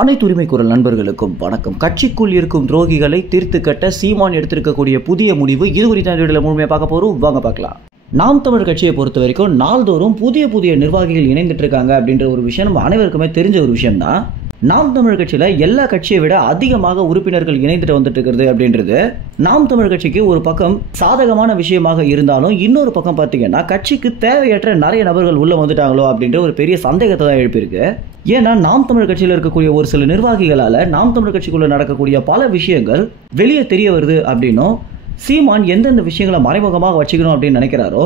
அனைத்து உரிமை குரல் நண்பர்களுக்கும் வணக்கம். கட்சிக்குள் இருக்கும் துரோகிகளை தீர்த்து கட்ட சீமான் எடுத்திருக்கக்கூடிய புதிய முடிவு, இது குறித்த வீடியோவில் முழுமையாக பார்க்க போறோம். வாங்க பார்க்கலாம். நாம் தமிழர் கட்சியை பொறுத்த வரைக்கும் நாள்தோறும் புதிய நிர்வாகிகள் இணைந்துட்டு இருக்காங்க அப்படின்ற ஒரு விஷயம் நம்ம அனைவருக்குமே தெரிஞ்ச ஒரு விஷயம் தான். நாம் தமிழர் கட்சியில எல்லா கட்சியை விட அதிகமாக உறுப்பினர்கள் இணைந்துட்டு வந்துட்டு இருக்கிறது அப்படின்றது நாம் தமிழர் கட்சிக்கு ஒரு பக்கம் சாதகமான விஷயமாக இருந்தாலும், இன்னொரு பக்கம் பார்த்தீங்கன்னா கட்சிக்கு தேவையற்ற நிறைய நபர்கள் உள்ள வந்துட்டாங்களோ அப்படின்ற ஒரு பெரிய சந்தேகத்தை தான் எழுப்பியிருக்கு. ஏன்னா நாம் தமிழர் கட்சியில் இருக்கக்கூடிய ஒரு சில நிர்வாகிகளால நாம் தமிழர் கட்சிக்குள்ள நடக்கக்கூடிய பல விஷயங்கள் வெளியே தெரிய வருது அப்படின்னும், சீமான் எந்தெந்த விஷயங்களை மறைமுகமாக வச்சுக்கணும் அப்படின்னு நினைக்கிறாரோ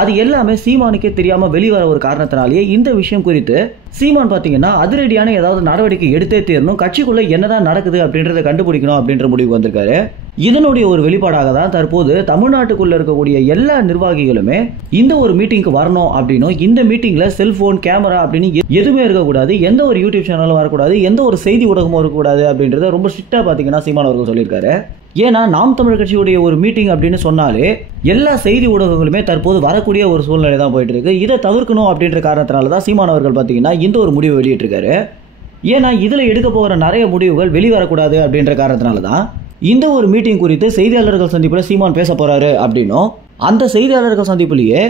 அது எல்லாமே சீமானுக்கே தெரியாம வெளிவர ஒரு காரணத்தினாலேயே இந்த விஷயம் குறித்து சீமான் பார்த்தீங்கன்னா அதிரடியான ஏதாவது நடவடிக்கை எடுத்தே தீரணும், கட்சிக்குள்ள என்னதான் நடக்குது அப்படின்றத கண்டுபிடிக்கணும் அப்படின்ற முடிவுக்கு வந்திருக்காரு. இதனுடைய ஒரு வெளிப்பாடாக தான் தற்போது தமிழ்நாட்டுக்குள்ள இருக்கக்கூடிய எல்லா நிர்வாகிகளுமே இந்த ஒரு மீட்டிங்க்கு வரணும் அப்படின்னும், இந்த மீட்டிங்ல செல்போன் கேமரா அப்படின்னு எதுவுமே இருக்கக்கூடாது, எந்த ஒரு யூடியூப் சேனலும் வரக்கூடாது, எந்த ஒரு செய்தி ஊடகமும் இருக்கக்கூடாது அப்படின்றத ரொம்ப ஸ்ட்ரிக்டா பார்த்தீங்கன்னா சீமான் அவர்கள் சொல்லியிருக்காரு. ஏன்னா நாம் தமிழர் கட்சியுடைய ஒரு மீட்டிங் அப்படின்னு சொன்னாலே எல்லா செய்தி ஊடகங்களுமே தற்போது வரக்கூடிய ஒரு சூழ்நிலை தான் போயிட்டு இருக்கு. இதை தவிர்க்கணும் அப்படின்ற காரணத்தினால தான் சீமான் அவர்கள் பார்த்தீங்கன்னா இந்த ஒரு முடிவை வெளியிட்டிருக்காரு. ஏன்னா இதுல எடுக்க போகிற நிறைய முடிவுகள் வெளிவரக்கூடாது அப்படின்ற காரணத்தினால தான் இந்த ஒரு மீட்டிங் குறித்து செய்தியாளர்கள் சந்திப்பில் சீமான் பேச போறாரு அப்படின்னும், அந்த செய்தியாளர்கள் சந்திப்பிலேயே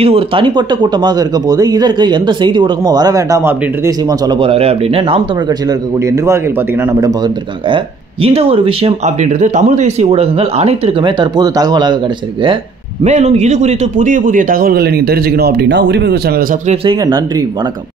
இது ஒரு தனிப்பட்ட கூட்டமாக இருக்க போது இதற்கு எந்த செய்தி ஊடகமும் வர வேண்டாம் அப்படின்றதே சீமான் சொல்ல போறாரு அப்படின்னு நாம் தமிழர் கட்சியில் இருக்கக்கூடிய நிர்வாகிகள் பார்த்தீங்கன்னா நம்மிடம் பகிர்ந்திருக்காங்க. இந்த ஒரு விஷயம் அப்படின்றது தமிழ் தேசிய ஊடகங்கள் அனைத்திற்குமே தற்போது தகவலாக கிடைச்சிருக்கு. மேலும் இது குறித்து புதிய தகவல்களை நீங்க தெரிஞ்சுக்கணும் அப்படின்னா உரிமை சேனலை சப்ஸ்கிரைப் செய்யுங்க. நன்றி, வணக்கம்.